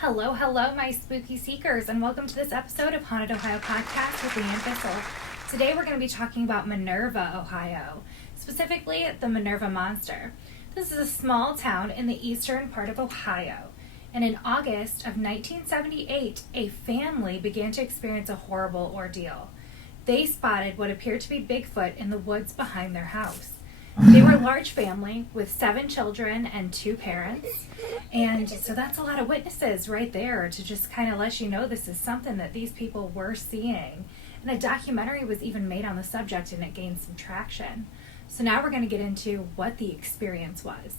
Hello, hello, my spooky seekers, and welcome to this episode of Haunted Ohio Podcast with Leanne Bissell. Today we're going to be talking about Minerva, Ohio, specifically the Minerva Monster. This is a small town in the eastern part of Ohio, and in August of 1978, a family began to experience a horrible ordeal. They spotted what appeared to be Bigfoot in the woods behind their house. They were a large family with 7 children and 2 parents. And so that's a lot of witnesses right there to just kind of let you know this is something that these people were seeing. And a documentary was even made on the subject and it gained some traction. So now we're going to get into what the experience was.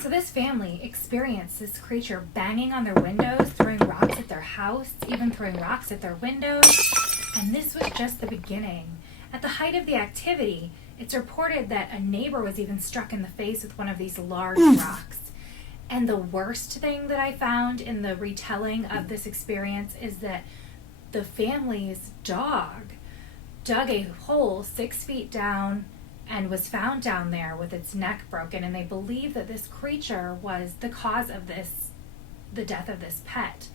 So this family experienced this creature banging on their windows, throwing rocks at their house, even throwing rocks at their windows. And this was just the beginning. At the height of the activity, it's reported that a neighbor was even struck in the face with one of these large rocks. And the worst thing that I found in the retelling of this experience is that the family's dog dug a hole 6 feet down and was found down there with its neck broken. And they believe that this creature was the cause of the death of this pet.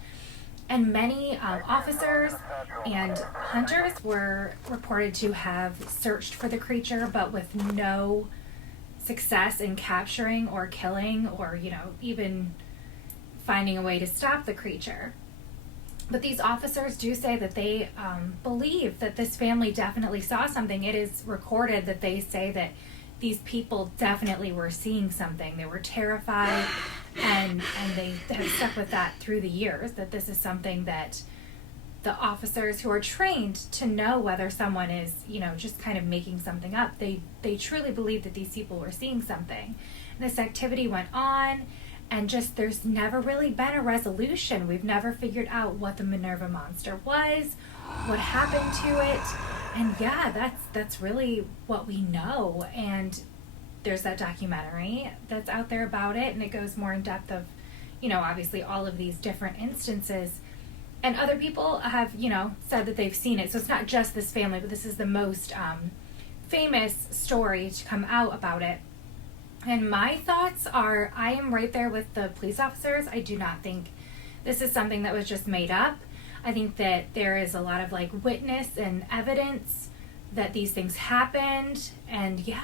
And many officers and hunters were reported to have searched for the creature, but with no success in capturing or killing or, even finding a way to stop the creature. But these officers do say that they believe that this family definitely saw something. It is recorded that they say that these people definitely were seeing something. They were terrified, and they have stuck with that through the years, that this is something that the officers who are trained to know whether someone is, just kind of making something up, they truly believe that these people were seeing something. And this activity went on, and just there's never really been a resolution. We've never figured out what the Minerva Monster was, what happened to it. And yeah, that's really what we know. And there's that documentary that's out there about it, and it goes more in depth of, obviously all of these different instances. And other people have, said that they've seen it. So it's not just this family, but this is the most famous story to come out about it. And my thoughts are, I am right there with the police officers. I do not think this is something that was just made up. I think that there is a lot of witness and evidence that these things happened. And yeah,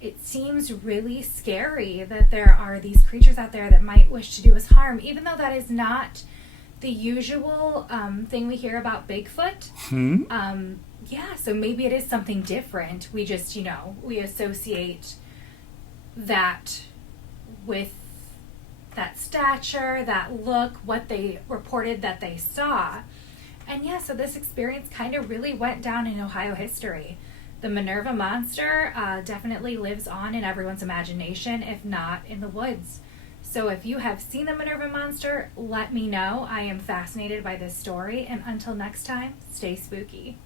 it seems really scary that there are these creatures out there that might wish to do us harm, even though that is not the usual thing we hear about Bigfoot. Yeah, so maybe it is something different. We just, we associate that with that stature, that look, what they reported that they saw. And yeah, so this experience kind of really went down in Ohio history. The Minerva Monster definitely lives on in everyone's imagination, if not in the woods. So if you have seen the Minerva Monster, let me know. I am fascinated by this story. And until next time, stay spooky.